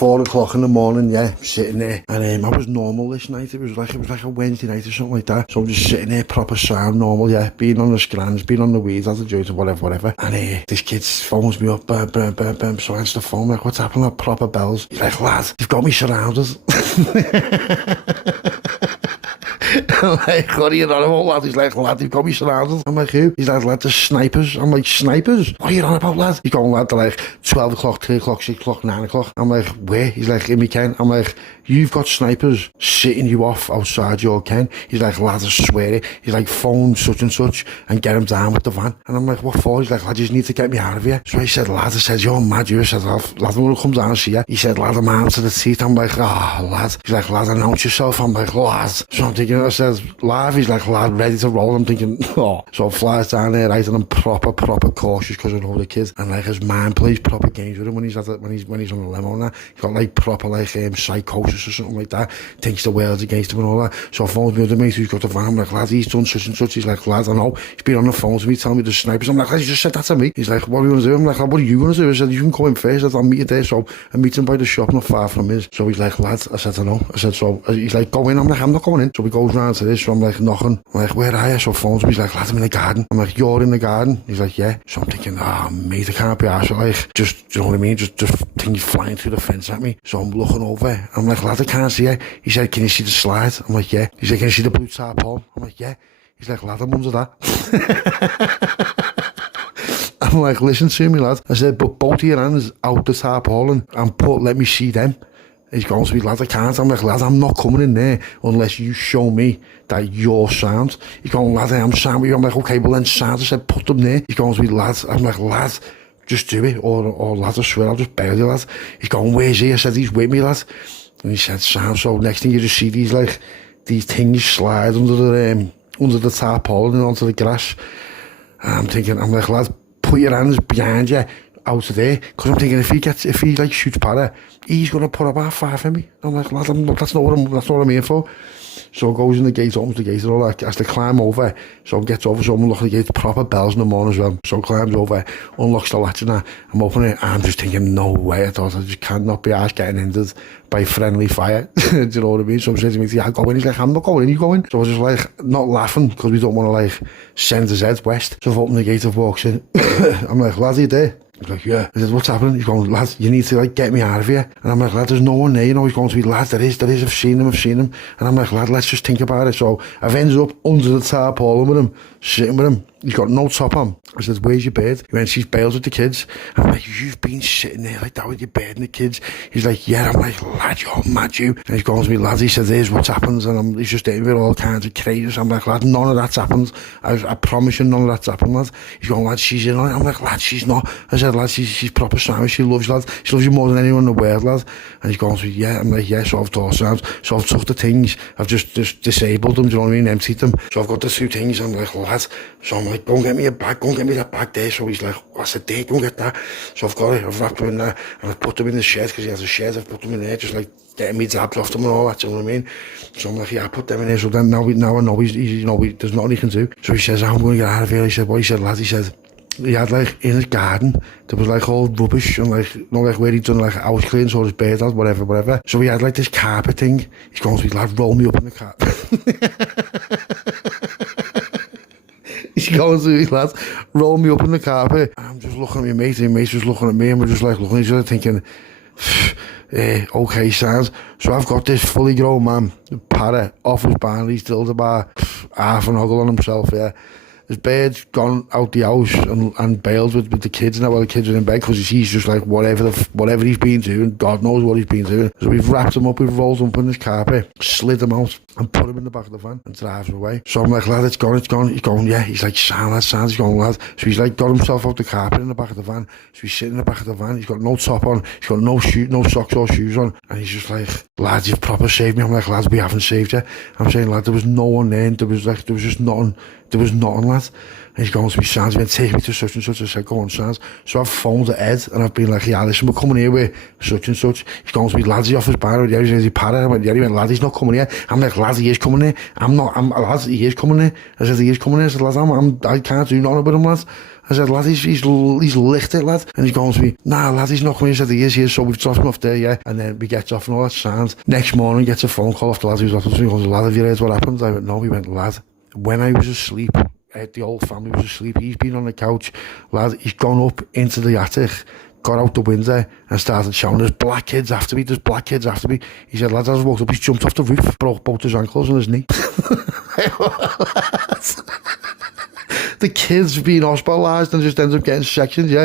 4 o'clock in the morning, yeah, sitting there, and I was normal this night. It was like a Wednesday night or something like that. So I'm just sitting there, proper sound, normal, yeah, being on the scrans, being on the weeds, as a joint or whatever. And this kid phones me up, bam, so I answer the phone, like, what's happening? Like, proper bells. He's like, lad, you've got me surrounded. I'm like, what are you on about, lad? He's like, lad, you've got me surrounded. I'm like, who? He's like, lad, there's snipers. I'm like, snipers? What are you on about, lad? He's going, lad, they're like 12 o'clock, 3 o'clock, 6 o'clock, 9 o'clock. I'm like, where? He's like, in me ken. I'm like, you've got snipers sitting you off outside your ken. He's like, lad, I swear it. He's like, phone such and such and get him down with the van. And I'm like, what for? He's like, lad, you just need to get me out of here. So I said, lad, I said, you're mad, you. I said, lad, I'm going to come down and see you. He said, lad, I'm armed to the teeth. I'm like, lad. He's like, lad, announce yourself. I'm like, lad. So I'm thinking, I said, live. He's like, lad, ready to roll. I'm thinking, oh. So I flies down there, right, and I'm proper cautious because I know the kid. And like his mind plays proper games with him when he's on the limo and that. He's got like proper like psychosis or something like that. Thinks the world's against him and all that. So I phones me with the mate who's got the van. I'm like, lad, he's done such and such. He's like, lad, I know. He's been on the phone to me telling me the snipers. I'm like, lad, you just said that to me. He's like, what are you going to do? I'm like, what are you going to do? I said, you can come in first. I said, I'll meet you there. So I meet him by the shop not far from his. So he's like, lad, I said, I know. I said, so he's like, go in. I'm like, I'm not going in. So he goes round to this. So I'm like, knocking. I'm like, where are you? So phones me. He's like, lad, I'm in the garden. I'm like, you're in the garden? He's like, yeah. So I'm thinking, mate, I can't be arsed. Like, just, do you know what I mean? Just things flying through the fence at me. So I'm looking over. I'm like, lad, I can't see you. He said, can you see the slide? I'm like, yeah. He's like, can you see the blue tarpaulin? I'm like, yeah. He's like, lad, I'm under that. I'm like, listen to me, lad. I said, but both of your hands out the tarpaulin and let me see them. He's going to me, lad, I can't. I'm like, lad, I'm not coming in there unless you show me that you're sound. He's going, lad, I am sound with you. I'm like, okay, well then sound. I said, put them there. He's going to me, lad. I'm like, lad, just do it. Or lad, I swear, I'll just bail you, lad. He's going, where's he? I said, he's with me, lad. And he said, sound. So next thing you just see these things slide under the tarpaulin and onto the grass. And I'm thinking, I'm like, lad, put your hands behind you out of there. Because I'm thinking, if he like shoots para, he's going to put up half 5 for me. I'm like, lad, that's not what I'm here for. So goes in the gate, opens the gate and all that, has to climb over. So gets over, so I'm unlocking the gate, proper bells in the morning as well. So climbs over, unlocks the latch and that. I'm opening it, and I'm just thinking, no way, I thought I just cannot be arsed getting hindered by friendly fire. Do you know what I mean? So I'm saying to me, yeah, go in. He's like, I'm not going in, you going? So I was just like, not laughing, because we don't want to like send his head west. So I've opened the gate, I've walked in. I'm like, lad, are you there? He's like, yeah. I said, what's happening? He's going, lad, you need to like get me out of here. And I'm like, lad, there's no one there. You know, he's going to be, lad, there is, I've seen him. And I'm like, lad, let's just think about it. So I've ended up under the tarpaulin with him, sitting with him. He's got no top on. I said, where's your bed? He went, she's bailed with the kids. I'm like, you've been sitting there like that with your bed and the kids? He's like, yeah. I'm like, lad, you're mad, you. And he's going to me, lad, he said, here's what's happened. And he's just hitting with all kinds of crazy. I'm like, lad, none of that's happened. I promise you none of that's happened, lad. He's going, lad, she's in on it. I'm like, lad, she's not. I said, lad, she's proper Spanish. She loves you, lad. She loves you more than anyone in the world, lad. And he's going to me, yeah. I'm like, yeah, so I've thought sounds. So I've took the things. I've just disabled them, do you know what I mean? Emptied them. So I've got the 2 things. I'm like, lad. So I'm like, go and get me a bag. Go and get me that bag there. So he's like, I said, there, go and get that. So I've got it. I've wrapped them in there. And I've put them in the shed, because he has a shed. I've put them in there, just like getting me dabs off them and all that, do you know what I mean? So I'm like, yeah, I put them in there. So then now I know he's you know, there's nothing he can do. So he says, I'm going to get out of here. He said, what? He said, lad, he said, he had like in his garden, there was like all rubbish and like, you know, like where he'd done like a house clean, so his bed had, whatever. So he had like this carpet thing. He's going to be, lad, roll me up in the carpet. He's going to me, lad, roll me up in the carpet. And I'm just looking at my mate, and my mate's just looking at me, and we're just like looking at each other thinking, okay, sounds. So I've got this fully grown man, para, off his barn, he's still about half an hoggle on himself, yeah. His bed's gone out the house and bailed with the kids now while the kids are in bed, because he's just like whatever he's been doing, God knows what he's been doing. So we've wrapped him up, we've rolled him up in his carpet, slid him out and put him in the back of the van and drives away. So I'm like, lad, it's gone. He's going, yeah. He's like, sound. He's going, lad. So he's like got himself out the carpet in the back of the van. So he's sitting in the back of the van. He's got no top on. He's got no socks or shoes on. And he's just like, lad, you've proper saved me. I'm like, lad, we haven't saved you. I'm saying, lad, there was no one there. There was just nothing there was nothing, lad. And he's going to me, Sans, he went, take me to such and such. I said, go on, Sans. So I've phoned Ed, and I've been like, yeah, listen, we're coming here with such and such. He's going to me, lads, he offers bar. Yeah, he's a para. I went, yeah, he went, lad, he's not coming here. I'm like, lad, he is coming here. Lads, he is coming here. I said, he is coming here. I said, lads, I can't do nothing with him, lad. I said, lad, he's licked it, lad. And he's going to me, nah, lad, he's not coming. He said, he is, so we've dropped him off there, yeah. And then we get off and all that sound. Next morning, gets a phone call off the lad who was off to me. He goes, lad, have you heard what happened? I went, no. He went, lad, when I was asleep, the whole family was asleep, he's been on the couch, lad, he's gone up into the attic, got out the window and started shouting, there's black kids after me. He said, lads, as I walked up, he's jumped off the roof, broke both his ankles and his knee. The kids being hospitalised and just ends up getting sections, yeah.